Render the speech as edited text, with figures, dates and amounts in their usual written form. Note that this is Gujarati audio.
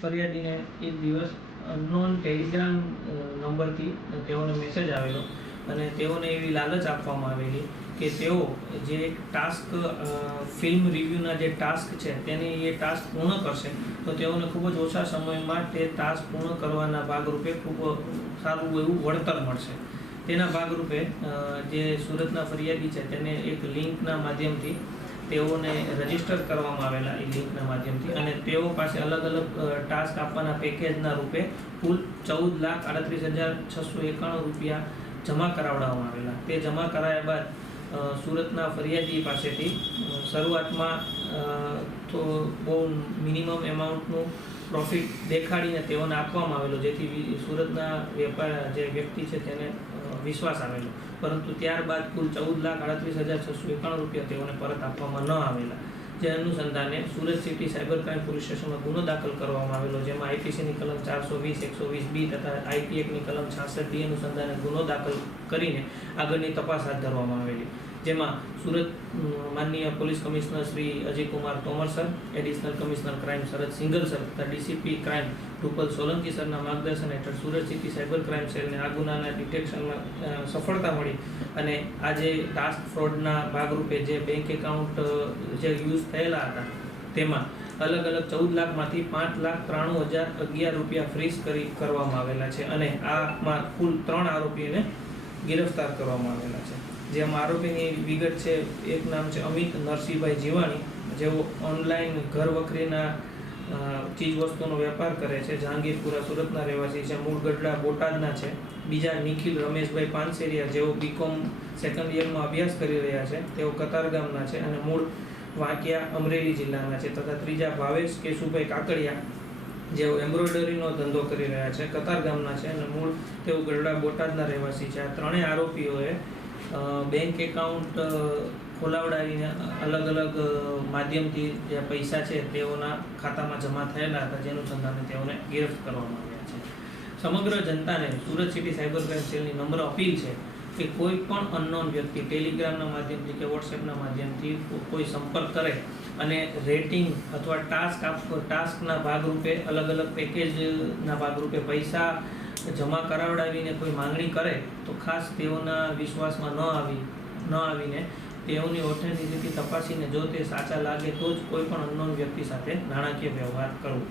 ફરિયાદીને એક દિવસ અનનોન ટેલિગ્રામ નંબરથી તેઓને મેસેજ આવેલો અને તેઓને એવી લાલચ આપવામાં આવેલી કે તેઓ જે એક ટાસ્ક ફિલ્મ રિવ્યૂના જે ટાસ્ક છે તેની એ ટાસ્ક પૂર્ણ કરશે તો તેઓને ખૂબ જ ઓછા સમયમાં તે ટાસ્ક પૂર્ણ કરવાના ભાગરૂપે ખૂબ સારું એવું વળતર મળશે. તેના ભાગરૂપે જે સુરતના ફરિયાદી છે તેને એક લિંકના માધ્યમથી તેઓને રજીસ્ટર કરવામાં આવેલા એ લિંકના માધ્યમથી અને તેઓ પાસે અલગ અલગ ટાસ્ક આપવાના પેકેજના રૂપે કુલ 14,38,691 રૂપિયા જમા કરાવડાવવામાં આવેલા. તે જમા કરાયા બાદ સુરતના ફરિયાદી પાસેથી શરૂઆતમાં તો બહુ મિનિમમ એમાઉન્ટનું પ્રોફિટ દેખાડીને તેઓને આપવામાં આવેલો, જેથી સુરતના જે વ્યક્તિ છે તેને વિશ્વાસ આવેલો, પરંતુ ત્યારબાદ કુલ 14,38,691 રૂપિયા તેઓને પરત આપવામાં ન આવેલા. જે અનુસંધાને Surat city cyber crime police સ્ટેશનમાં ગુનો દાખલ કરવામાં આવેલો, જેમાં આઈપીસીની કલમ 420, 120B તથા આઈટી એક્ટની કલમ 66D અનુસંધાને ગુનો દાખલ કરીને આગળની તપાસ હાથ ધરવામાં આવેલી. જેમાં સુરત માનનીય police commissioner Shri Ajaykumar Tomar sir, additional commissioner crime Sharad Singhal sir તથા ડીસીપી ક્રાઇમ રૂપલ સોલંકી સરના માર્ગદર્શન હેઠળ સુરત સિટી સાયબર ક્રાઇમ સેલને આ ગુનાના ડિટેક્શનમાં સફળતા મળી અને આજે ટાસ્ક ફ્રોડના ભાગરૂપે જે બેંક એકાઉન્ટ જે યુઝ થયેલા હતા તેમાં અલગ અલગ 14 લાખમાંથી 5,93,011 રૂપિયા ફ્રીઝ કરવામાં આવેલા છે અને આમાં કુલ 3 આરોપીઓને ગિરફ્તાર કરવામાં આવેલા છે. જેમાં આરોપીની વિગત છે, એક નામ છે અમિત નરસિંહભાઈ જીવાણી, જેઓ ઓનલાઈન ઘર વખરીના ચીજ વસ્તુનો વેપાર કરે છે, જહાંગીરપુરા સુરતના રહેવાસી છે, મૂળ ગઢડા બોટાદના છે. બીજા નિખિલ રમેશભાઈ પાનસેરિયા, જેઓ બીકોમ સેકન્ડ યરમાં અભ્યાસ કરી રહ્યા છે, તેઓ કતારગામના છે અને મૂળ વાંકિયા અમરેલી જિલ્લાના છે. તથા ત્રીજા ભાવેશ કેશુભાઈ કાકડિયા, જેઓ એમ્બ્રોઇડરીનો ધંધો કરી રહ્યા છે, કતારગામના છે અને મૂળ તેઓ ગઢડા બોટાદના રહેવાસી છે. આ ત્રણેય આરોપીઓએ બેંક એકાઉન્ટ ખોલાવડાવીને અલગ અલગ માધ્યમથી જે પૈસા છે તેઓના ખાતામાં જમા થયેલા હતા, જેનું અનુસંધાને તેઓને ગિરફ્ત કરવામાં આવ્યા છે. સમગ્ર જનતાને સુરત સિટી સાયબર ક્રાઇમ સેલની નમ્ર અપીલ છે કે કોઈ પણ અનનોન વ્યક્તિ ટેલિગ્રામના માધ્યમથી કે વોટ્સએપના માધ્યમથી કોઈ સંપર્ક કરે અને રેટિંગ અથવા ટાસ્કના ભાગરૂપે અલગ અલગ પેકેજના ભાગરૂપે પૈસા જમા કરાવડાવીને કોઈ માંગણી કરે તો ખાસ તેઓના વિશ્વાસમાં ન આવીને તેઓની ઓથેન્ટિસિટી તપાસીને જો તે સાચા લાગે તો જ કોઈ પણ અનનોન વ્યક્તિ સાથે નાણાકીય વ્યવહાર કરવો.